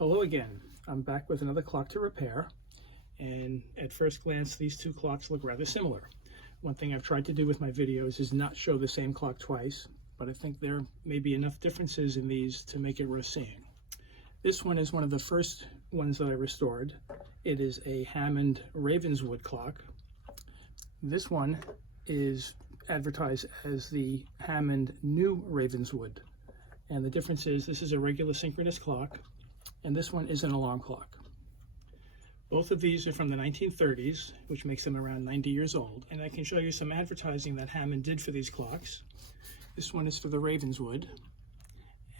Hello again. I'm back with another clock to repair, and at first glance these two clocks look rather similar. One thing I've tried to do with my videos is not show the same clock twice, but I think there may be enough differences in these to make it worth seeing. This one is one of the first ones that I restored. It is a Hammond Ravenswood clock. This one is advertised as the Hammond New Ravenswood, and the difference is this is a regular synchronous clock and this one is an alarm clock. Both of these are from the 1930s, which makes them around 90 years old, and I can show you some advertising that Hammond did for these clocks. This one is for the Ravenswood,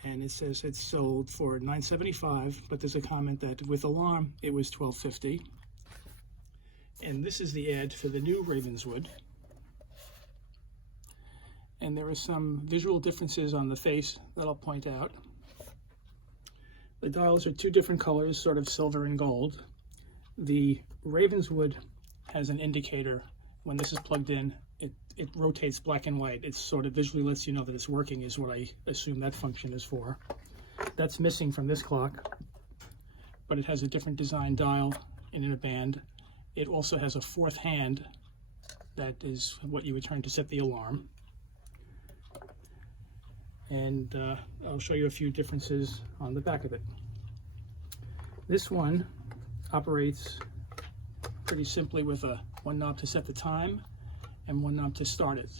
and it says it's sold for $9.75, but there's a comment that with alarm it was $12.50. And this is the ad for the new Ravenswood, and there are some visual differences on the face that I'll point out. The dials are two different colors, sort of silver and gold. The Ravenswood has an indicator. When this is plugged in, it rotates black and white. It sort of visually lets you know that it's working, is what I assume that function is for. That's missing from this clock, but it has a different design dial in a band. It also has a fourth hand that is what you would turn to set the alarm. And I'll show you a few differences on the back of it. This one operates pretty simply with one knob to set the time and one knob to start it.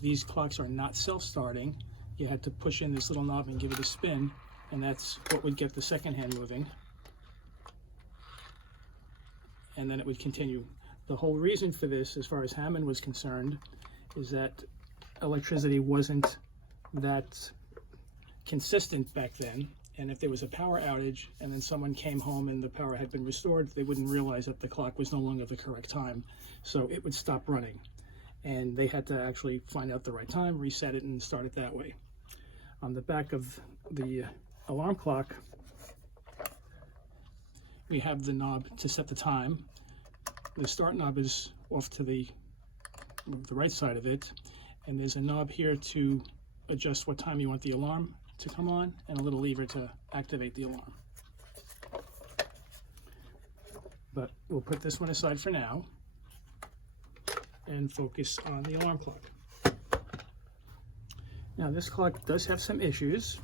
These clocks are not self-starting. You had to push in this little knob and give it a spin, and that's what would get the second hand moving. And then it would continue. The whole reason for this, as far as Hammond was concerned, is that electricity wasn't that consistent back then, and if there was a power outage and then someone came home and the power had been restored, they wouldn't realize that the clock was no longer the correct time, so it would stop running, and they had to actually find out the right time, reset it, and start it that way. On the back of the alarm clock, we have the knob to set the time. The start knob is off to the right side of it, and there's a knob here to adjust what time you want the alarm to come on, and a little lever to activate the alarm. But we'll put this one aside for now and focus on the alarm clock. Now this clock does have some issues.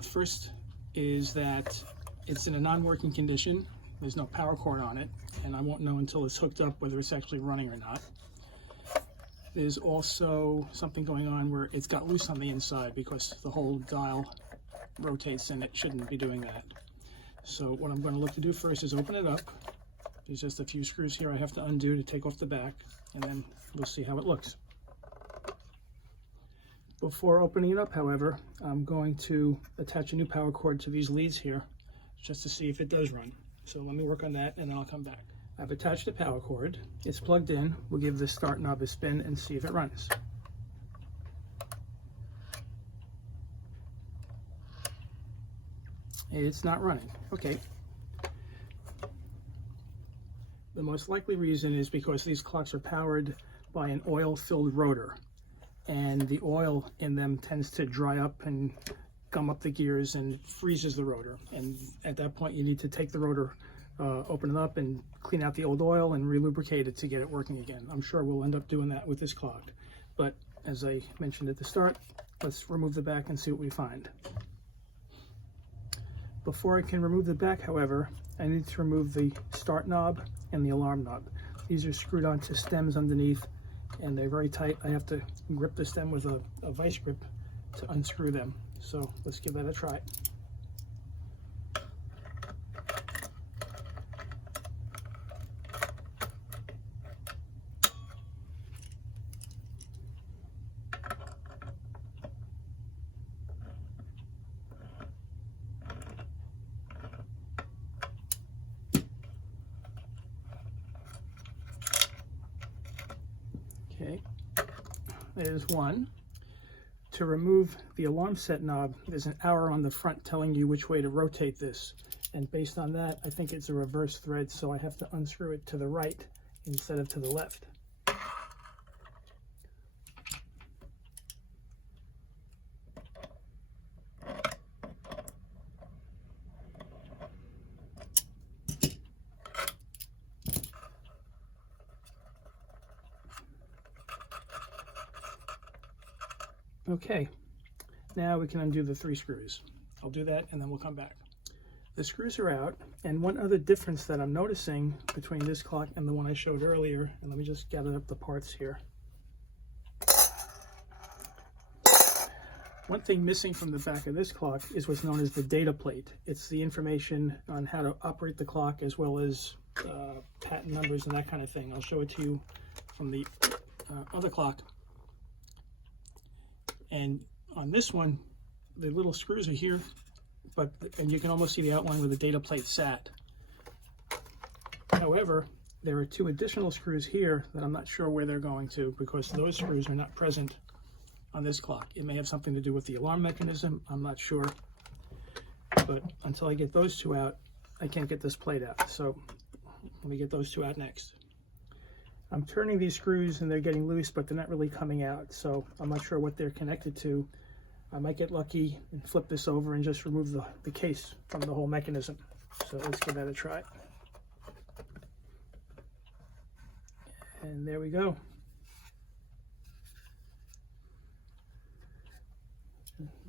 First is that it's in a non-working condition. There's no power cord on it, and I won't know until it's hooked up whether it's actually running or not. There's also something going on where it's got loose on the inside because the whole dial rotates and it shouldn't be doing that. So what I'm going to look to do first is open it up. There's just a few screws here I have to undo to take off the back, and then we'll see how it looks. Before opening it up, however, I'm going to attach a new power cord to these leads here just to see if it does run. So let me work on that and then I'll come back. I've attached a power cord. It's plugged in. We'll give the start knob a spin and see if it runs. It's not running. Okay. The most likely reason is because these clocks are powered by an oil-filled rotor, and the oil in them tends to dry up and gum up the gears and freezes the rotor. And at that point, you need to take the rotor, open it up and clean out the old oil and relubricate it to get it working again. I'm sure we'll end up doing that with this clock. But as I mentioned at the start, let's remove the back and see what we find. Before I can remove the back, however, I need to remove the start knob and the alarm knob. These are screwed onto stems underneath, and they're very tight. I have to grip the stem with a vice grip to unscrew them. So let's give that a try. Okay, there's one. To remove the alarm set knob, there's an arrow on the front telling you which way to rotate this. And based on that, I think it's a reverse thread, so I have to unscrew it to the right instead of to the left. Okay, now we can undo the 3 screws. I'll do that and then we'll come back. The screws are out, and one other difference that I'm noticing between this clock and the one I showed earlier, and let me just gather up the parts here. One thing missing from the back of this clock is what's known as the data plate. It's the information on how to operate the clock, as well as patent numbers and that kind of thing. I'll show it to you from the other clock. And on this one, the little screws are here, and you can almost see the outline where the data plate sat. However, there are 2 additional screws here that I'm not sure where they're going to, because those screws are not present on this clock. It may have something to do with the alarm mechanism, I'm not sure. But until I get those 2 out, I can't get this plate out. So let me get those 2 out next. I'm turning these screws and they're getting loose, but they're not really coming out. So I'm not sure what they're connected to. I might get lucky and flip this over and just remove the case from the whole mechanism. So let's give that a try. And there we go.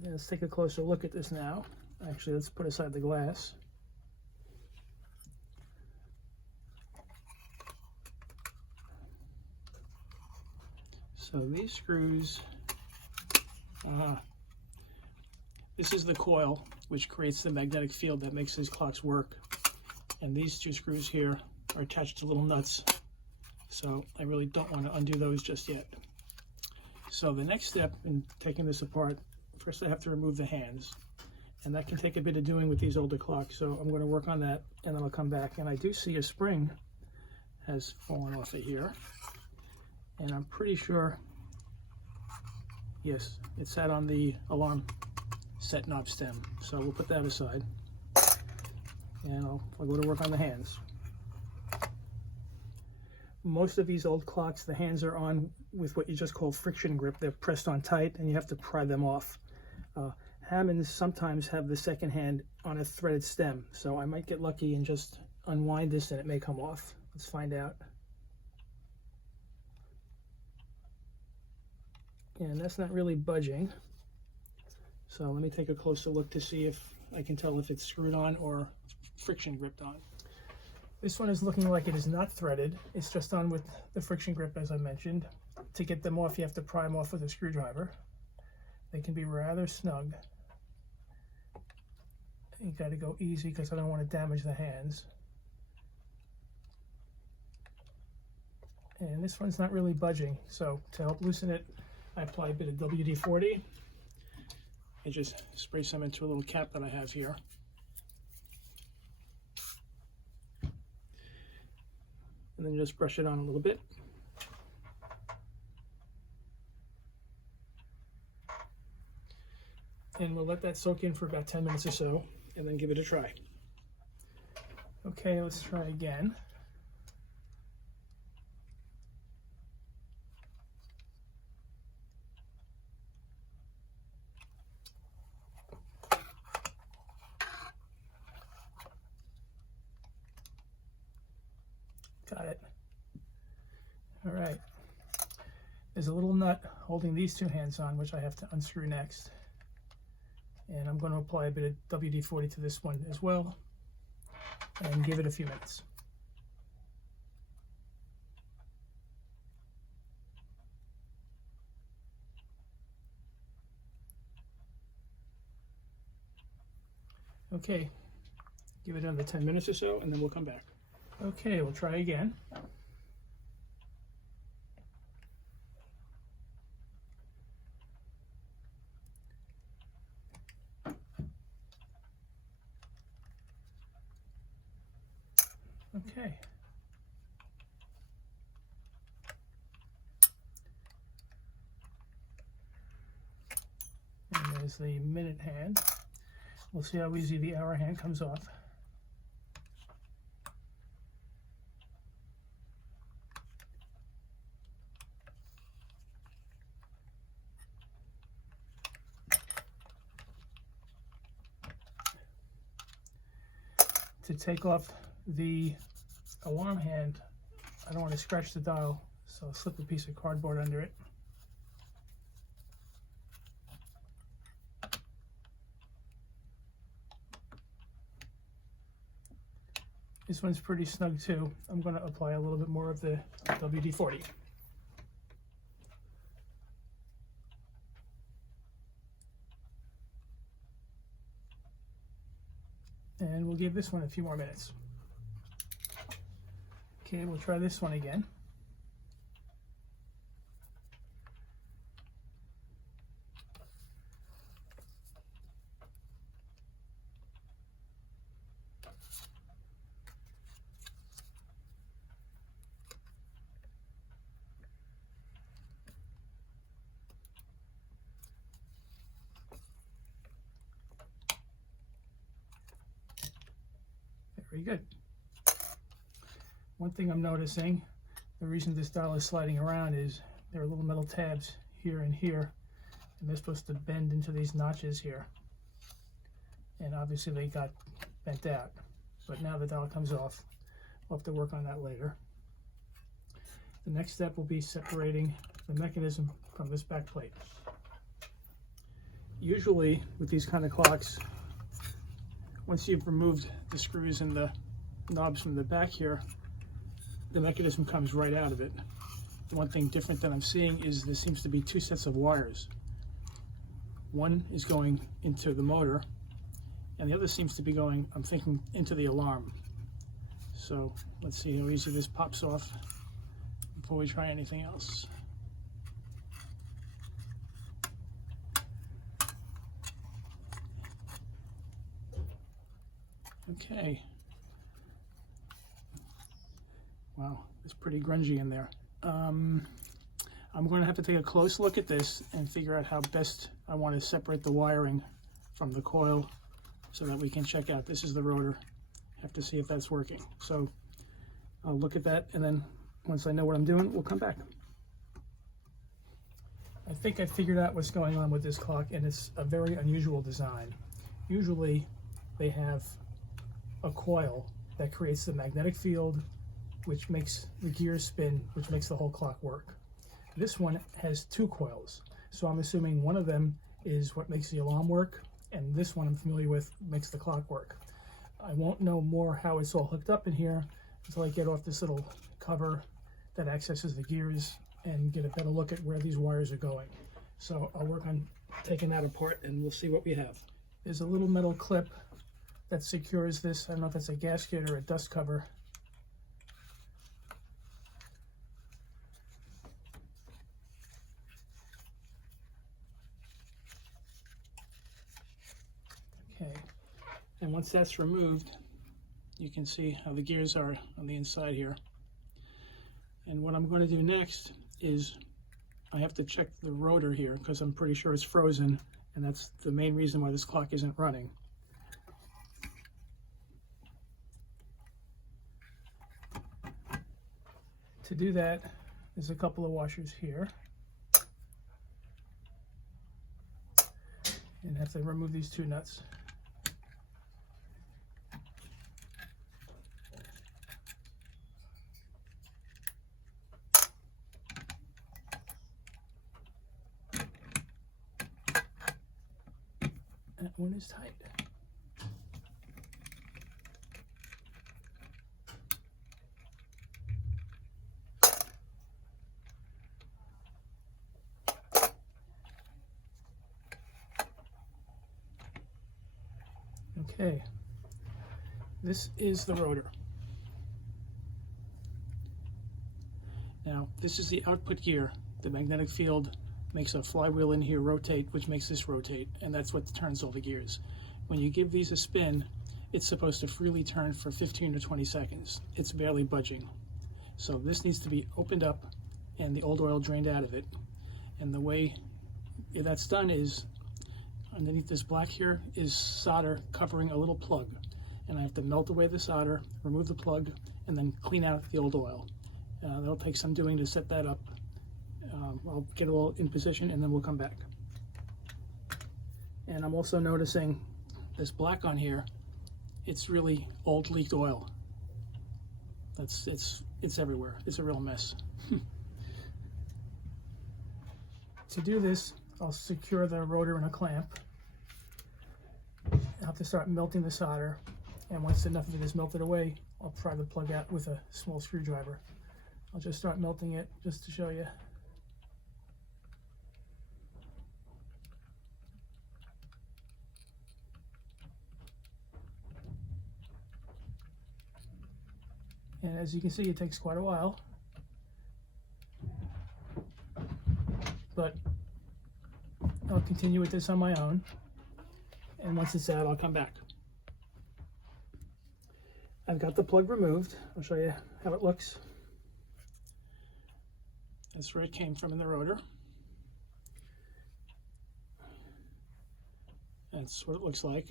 Let's take a closer look at this now. Actually, let's put aside the glass. So these screws, this is the coil which creates the magnetic field that makes these clocks work. And these 2 screws here are attached to little nuts. So I really don't want to undo those just yet. So the next step in taking this apart, first I have to remove the hands, and that can take a bit of doing with these older clocks, so I'm going to work on that and then I'll come back. And I do see a spring has fallen off of here, and I'm pretty sure, yes, it sat on the alarm set knob stem, so we'll put that aside and I'll go to work on the hands. Most of these old clocks, the hands are on with what you just call friction grip. They're pressed on tight and you have to pry them off. Hammonds sometimes have the second hand on a threaded stem, so I might get lucky and just unwind this and it may come off. Let's find out. And that's not really budging. So let me take a closer look to see if I can tell if it's screwed on or friction gripped on. This one is looking like it is not threaded. It's just on with the friction grip, as I mentioned. To get them off, you have to pry them off with a screwdriver. They can be rather snug. You got to go easy because I don't want to damage the hands. And this one's not really budging, so to help loosen it, I apply a bit of WD-40 and just spray some into a little cap that I have here. And then just brush it on a little bit. And we'll let that soak in for about 10 minutes or so, and then give it a try. Okay, let's try again. Got it. All right. There's a little nut holding these 2 hands on, which I have to unscrew next. And I'm going to apply a bit of WD-40 to this one as well, and give it a few minutes. Okay, give it another 10 minutes or so, and then we'll come back. Okay, we'll try again. Okay. And there's the minute hand. We'll see how easy the hour hand comes off. To take off the alarm hand, I don't want to scratch the dial, so I'll slip a piece of cardboard under it. This one's pretty snug too. I'm going to apply a little bit more of the WD-40. And we'll give this one a few more minutes. Okay, we'll try this one again. Very good. One thing I'm noticing, the reason this dial is sliding around is there are little metal tabs here and here, and they're supposed to bend into these notches here. And obviously they got bent out, but now the dial comes off. We'll have to work on that later. The next step will be separating the mechanism from this back plate. Usually with these kind of clocks, once you've removed the screws and the knobs from the back here, the mechanism comes right out of it. One thing different that I'm seeing is there seems to be two sets of wires. One is going into the motor, and the other seems to be going, I'm thinking, into the alarm. So let's see how easy this pops off before we try anything else. Okay. Wow, it's pretty grungy in there. I'm going to have to take a close look at this and figure out how best I want to separate the wiring from the coil so that we can check out. This is the rotor. Have to see if that's working. So I'll look at that, and then once I know what I'm doing, we'll come back. I think I figured out what's going on with this clock, and it's a very unusual design. Usually they have a coil that creates the magnetic field, which makes the gears spin, which makes the whole clock work. This one has two coils, so I'm assuming one of them is what makes the alarm work, and this one I'm familiar with makes the clock work. I won't know more how it's all hooked up in here until I get off this little cover that accesses the gears and get a better look at where these wires are going. So I'll work on taking that apart and we'll see what we have. There's a little metal clip that secures this. I don't know if it's a gasket or a dust cover. Okay, and once that's removed, you can see how the gears are on the inside here. And what I'm going to do next is I have to check the rotor here because I'm pretty sure it's frozen, and that's the main reason why this clock isn't running. To do that, there's a couple of washers here. And have to remove these two nuts. That one is tight. Okay, this is the rotor. Now, this is the output gear. The magnetic field makes a flywheel in here rotate, which makes this rotate, and that's what turns all the gears. When you give these a spin, it's supposed to freely turn for 15 or 20 seconds. It's barely budging. So this needs to be opened up and the old oil drained out of it. And the way that's done is underneath this black here is solder covering a little plug, and I have to melt away the solder, remove the plug, and then clean out the old oil. That'll take some doing to set that up. I'll get it all in position and then we'll come back. And I'm also noticing this black on here, it's really old leaked oil. It's everywhere. It's a real mess. To do this, I'll secure the rotor in a clamp. I'll have to start melting the solder, And once enough of it is melted away, I'll pry the plug out with a small screwdriver. I'll just start melting it just to show you. And as you can see, it takes quite a while, but I'll continue with this on my own, and once it's out, I'll come back. I've got the plug removed. I'll show you how it looks. That's where it came from in the rotor. That's what it looks like.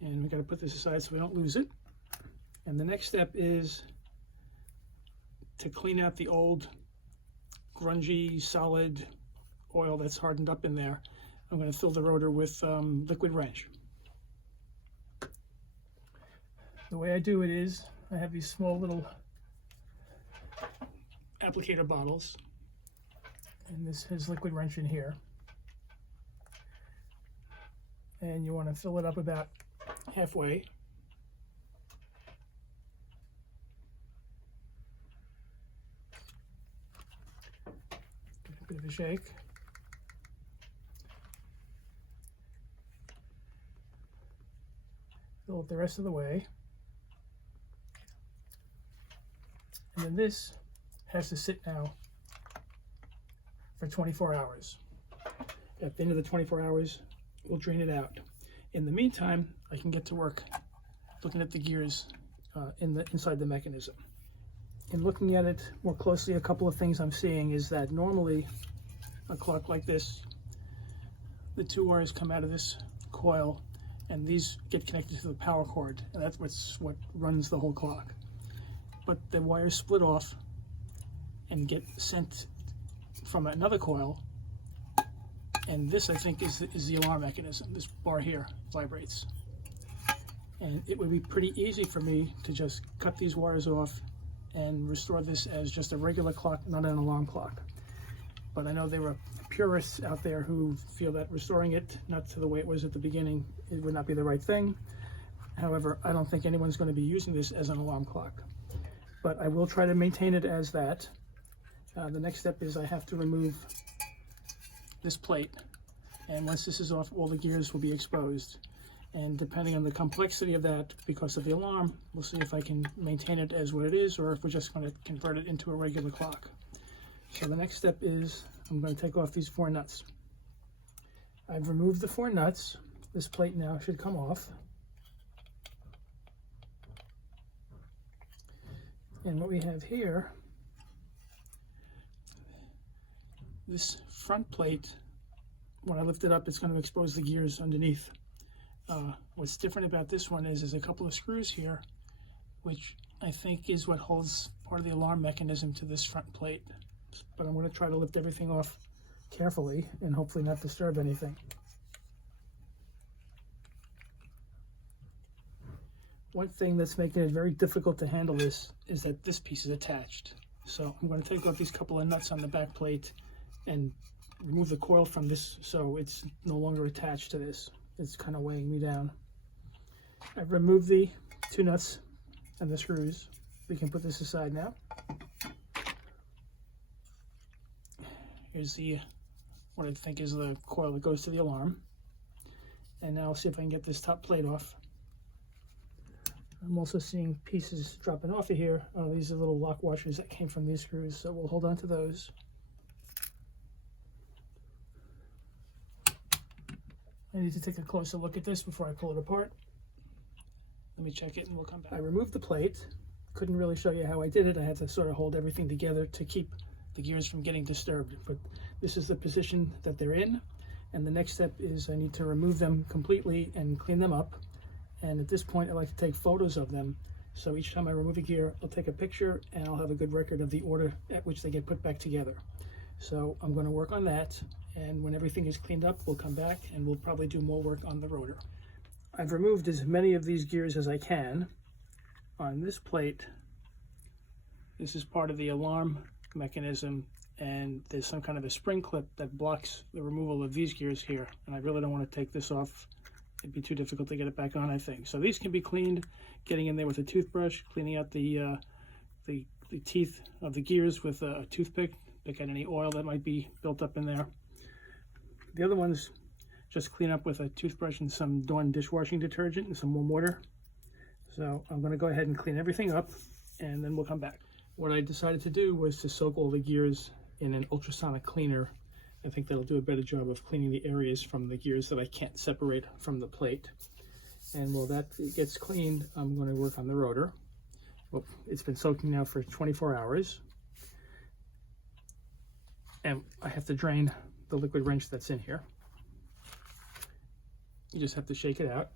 And we got to put this aside so we don't lose it. And the next step is to clean out the old grungy solid oil that's hardened up in there. I'm going to fill the rotor with liquid wrench. The way I do it is I have these small little applicator bottles, and this has liquid wrench in here. And you want to fill it up about halfway. Give it a bit of a shake. Fill it the rest of the way. And then this has to sit now for 24 hours. At the end of the 24 hours, we'll drain it out. In the meantime, I can get to work looking at the gears inside the mechanism. In looking at it more closely, a couple of things I'm seeing is that normally a clock like this, the two wires come out of this coil and these get connected to the power cord, and that's what runs the whole clock. But the wires split off and get sent from another coil, and this, I think, is the alarm mechanism. This bar here vibrates. And it would be pretty easy for me to just cut these wires off and restore this as just a regular clock, not an alarm clock. But I know there are purists out there who feel that restoring it, not to the way it was at the beginning, it would not be the right thing. However, I don't think anyone's going to be using this as an alarm clock. But I will try to maintain it as that. The next step is I have to remove this plate, and once this is off, all the gears will be exposed. And depending on the complexity of that, because of the alarm, we'll see if I can maintain it as what it is, or if we're just going to convert it into a regular clock. So the next step is I'm going to take off these 4 nuts. I've removed the 4 nuts. This plate now should come off. And what we have here, this front plate, when I lift it up, it's going to expose the gears underneath. What's different about this one is there's a couple of screws here, which I think is what holds part of the alarm mechanism to this front plate. But I'm going to try to lift everything off carefully and hopefully not disturb anything. One thing that's making it very difficult to handle this is that this piece is attached. So I'm going to take off these couple of nuts on the back plate and remove the coil from this so it's no longer attached to this. It's kind of weighing me down. I've removed the 2 nuts and the screws. We can put this aside now. Here's what I think is the coil that goes to the alarm. And now I'll see if I can get this top plate off. I'm also seeing pieces dropping off of here. These are little lock washers that came from these screws, so we'll hold on to those. I need to take a closer look at this before I pull it apart. Let me check it and we'll come back. I removed the plate. Couldn't really show you how I did it. I had to sort of hold everything together to keep the gears from getting disturbed. But this is the position that they're in. And the next step is I need to remove them completely and clean them up. And at this point, I like to take photos of them. So each time I remove a gear, I'll take a picture and I'll have a good record of the order at which they get put back together. So I'm going to work on that. And when everything is cleaned up, we'll come back and we'll probably do more work on the rotor. I've removed as many of these gears as I can. On this plate, this is part of the alarm mechanism and there's some kind of a spring clip that blocks the removal of these gears here, and I really don't want to take this off. It'd be too difficult to get it back on, I think. So these can be cleaned, getting in there with a toothbrush, cleaning out the teeth of the gears with a toothpick, pick out any oil that might be built up in there. The other ones, just clean up with a toothbrush and some Dawn dishwashing detergent and some warm water. So I'm going to go ahead and clean everything up, and then we'll come back. What I decided to do was to soak all the gears in an ultrasonic cleaner. I think that'll do a better job of cleaning the areas from the gears that I can't separate from the plate. And while that gets cleaned, I'm going to work on the rotor. Well, it's been soaking now for 24 hours. And I have to drain the liquid wrench that's in here. You just have to shake it out.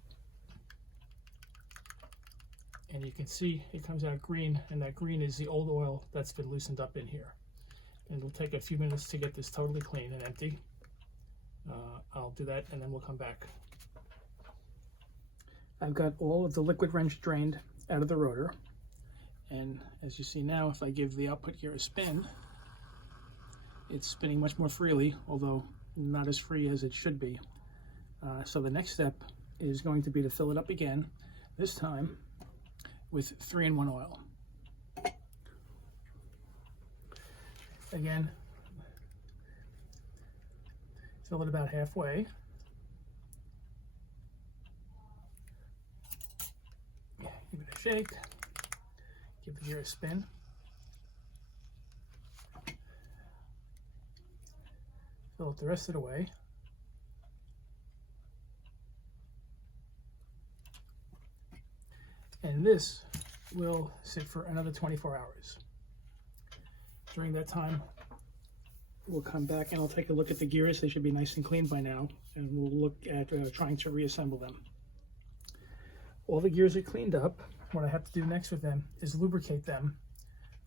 And you can see it comes out green, and that green is the old oil that's been loosened up in here. And it'll take a few minutes to get this totally clean and empty. I'll do that, and then we'll come back. I've got all of the liquid wrench drained out of the rotor. And as you see now, if I give the output gear a spin, it's spinning much more freely, although not as free as it should be. So the next step is going to be to fill it up again, this time with 3-in-1 oil. Again, fill it about halfway. Give it a shake. Give the gear a spin. Fill it the rest of the way. And this will sit for another 24 hours. During that time, we'll come back and I'll take a look at the gears. They should be nice and clean by now, and we'll look at trying to reassemble them. All the gears are cleaned up. What I have to do next with them is lubricate them.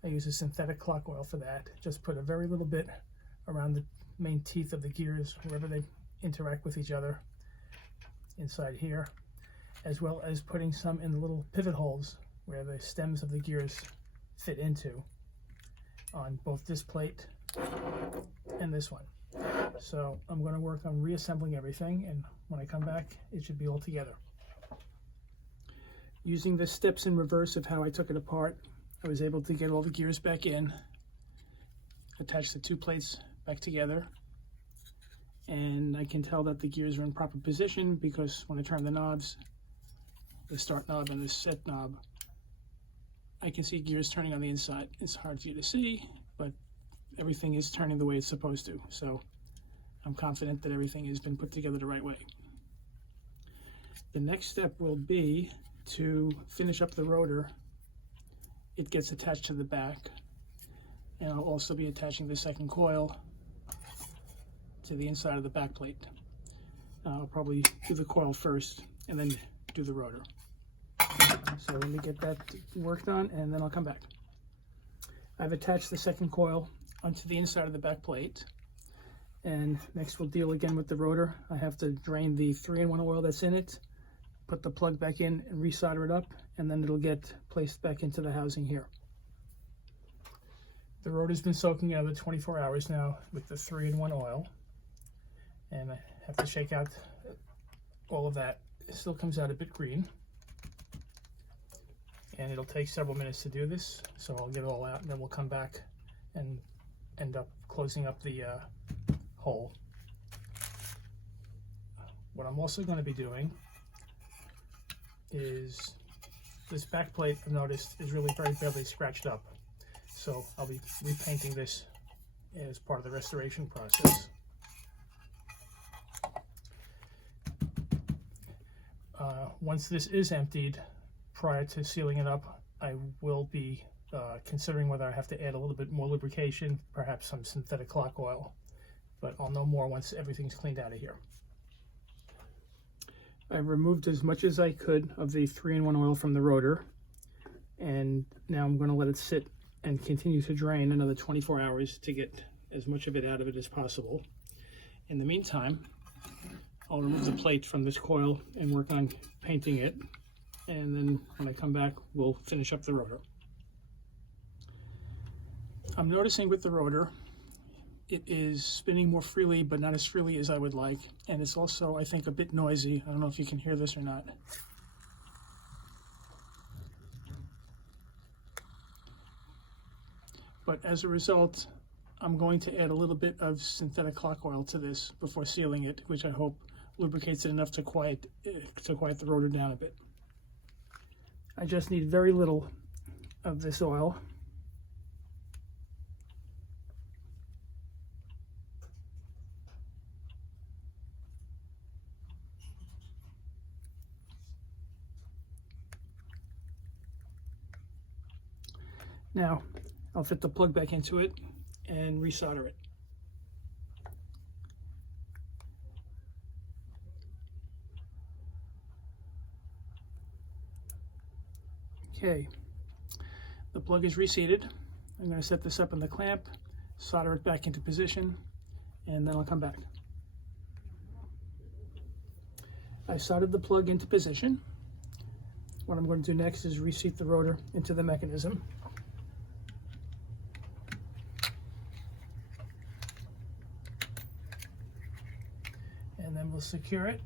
I use a synthetic clock oil for that. Just put a very little bit around the main teeth of the gears, wherever they interact with each other, inside here, as well as putting some in the little pivot holes where the stems of the gears fit into, on both this plate and this one. So I'm going to work on reassembling everything, and when I come back, it should be all together. Using the steps in reverse of how I took it apart, I was able to get all the gears back in, attach the two plates back together, and I can tell that the gears are in proper position because when I turn the knobs, the start knob and the set knob, I can see gears turning on the inside. It's hard for you to see, but everything is turning the way it's supposed to. So I'm confident that everything has been put together the right way. The next step will be to finish up the rotor. It gets attached to the back, and I'll also be attaching the second coil to the inside of the back plate. I'll probably do the coil first and then do the rotor. So let me get that worked on, and then I'll come back. I've attached the second coil onto the inside of the back plate, and next we'll deal again with the rotor. I have to drain the 3-in-1 oil that's in it, put the plug back in and resolder it up, and then it'll get placed back into the housing here. The rotor's been soaking out of the 24 hours now with the 3-in-1 oil, and I have to shake out all of that. It still comes out a bit green, and it'll take several minutes to do this, so I'll get it all out and then we'll come back and end up closing up the hole. What I'm also going to be doing is this back plate, I've noticed, is really very badly scratched up, so I'll be repainting this as part of the restoration process. Once this is emptied, prior to sealing it up, I will be considering whether I have to add a little bit more lubrication, perhaps some synthetic clock oil, but I'll know more once everything's cleaned out of here. I removed as much as I could of the 3-in-1 oil from the rotor, and now I'm going to let it sit and continue to drain another 24 hours to get as much of it out of it as possible. In the meantime, I'll remove the plate from this coil and work on painting it, and then when I come back, we'll finish up the rotor. I'm noticing with the rotor, it is spinning more freely, but not as freely as I would like. And it's also, I think, a bit noisy. I don't know if you can hear this or not. But as a result, I'm going to add a little bit of synthetic clock oil to this before sealing it, which I hope lubricates it enough to quiet the rotor down a bit. I just need very little of this oil. Now, I'll fit the plug back into it and resolder it. Okay, the plug is reseated. I'm going to set this up in the clamp, solder it back into position, and then I'll come back. I soldered the plug into position. What I'm going to do next is reseat the rotor into the mechanism. And then we'll secure it.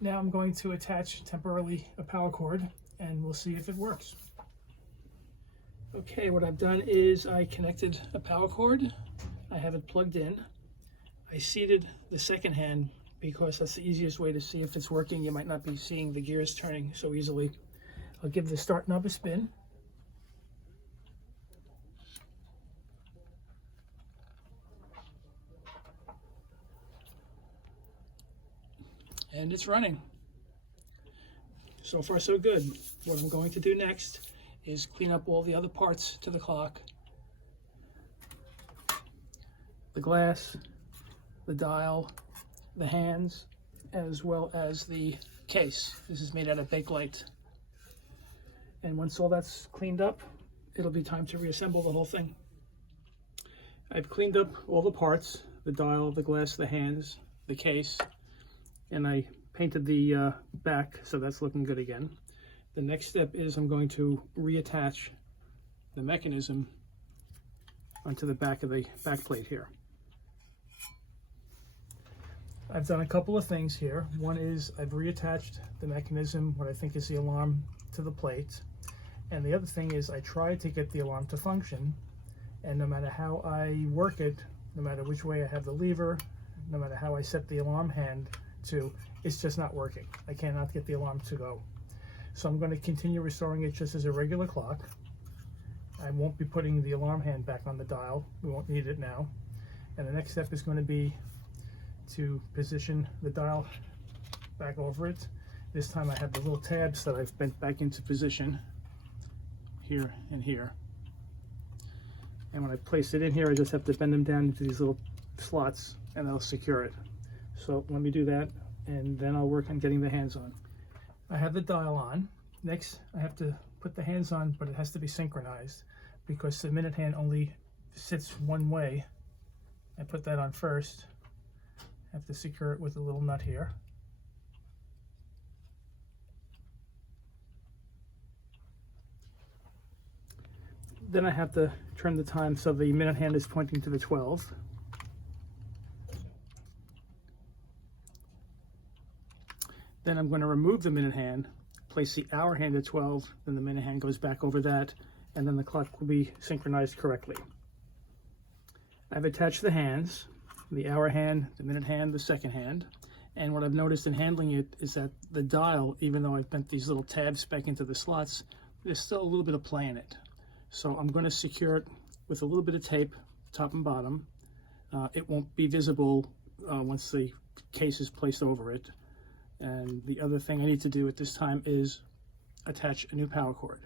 Now I'm going to attach temporarily a power cord and we'll see if it works. Okay, what I've done is I connected a power cord. I have it plugged in. I seated the second hand because that's the easiest way to see if it's working. You might not be seeing the gears turning so easily. I'll give the start knob a spin. And it's running. So far so good. What I'm going to do next is clean up all the other parts to the clock. The glass, the dial, the hands, as well as the case. This is made out of Bakelite. And once all that's cleaned up, it'll be time to reassemble the whole thing. I've cleaned up all the parts, the dial, the glass, the hands, the case, and I painted the back, so that's looking good again. The next step is I'm going to reattach the mechanism onto the back of the back plate here. I've done a couple of things here. One is I've reattached the mechanism, what I think is the alarm, to the plate. And the other thing is I tried to get the alarm to function, and no matter how I work it, no matter which way I have the lever, no matter how I set the alarm hand to, it's just not working. I cannot get the alarm to go. So I'm going to continue restoring it just as a regular clock. I won't be putting the alarm hand back on the dial. We won't need it now. And the next step is going to be to position the dial back over it. This time I have the little tabs that I've bent back into position here and here. And when I place it in here, I just have to bend them down into these little slots and that'll secure it. So let me do that, and then I'll work on getting the hands on. I have the dial on. Next, I have to put the hands on, but it has to be synchronized because the minute hand only sits one way. I put that on first. I have to secure it with a little nut here. Then I have to turn the time so the minute hand is pointing to the 12. Then I'm going to remove the minute hand, place the hour hand at 12, then the minute hand goes back over that, and then the clock will be synchronized correctly. I've attached the hands, the hour hand, the minute hand, the second hand, and what I've noticed in handling it is that the dial, even though I've bent these little tabs back into the slots, there's still a little bit of play in it. So I'm going to secure it with a little bit of tape, top and bottom. It won't be visible once the case is placed over it. And the other thing I need to do at this time is attach a new power cord.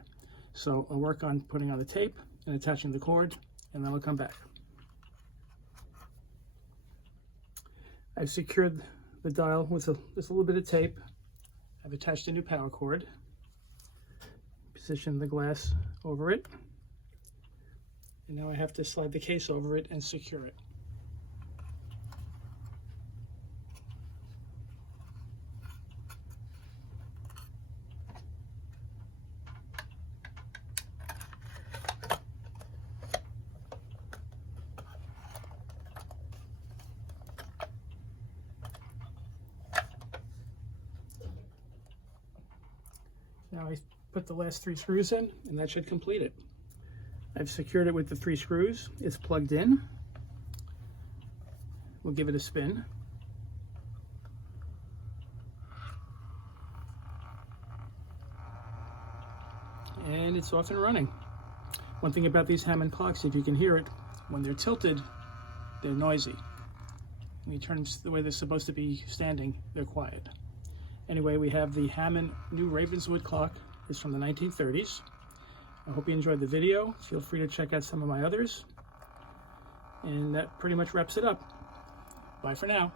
So I'll work on putting on the tape and attaching the cord, and then I'll come back. I've secured the dial with just a little bit of tape. I've attached a new power cord, positioned the glass over it, and now I have to slide the case over it and secure it. Now I put the last 3 screws in, and that should complete it. I've secured it with the 3 screws. It's plugged in. We'll give it a spin. And it's off and running. One thing about these Hammond clocks, if you can hear it, when they're tilted, they're noisy. When you turn them the way they're supposed to be standing, they're quiet. Anyway, we have the Hammond New Ravenswood clock. It's from the 1930s. I hope you enjoyed the video. Feel free to check out some of my others. And that pretty much wraps it up. Bye for now.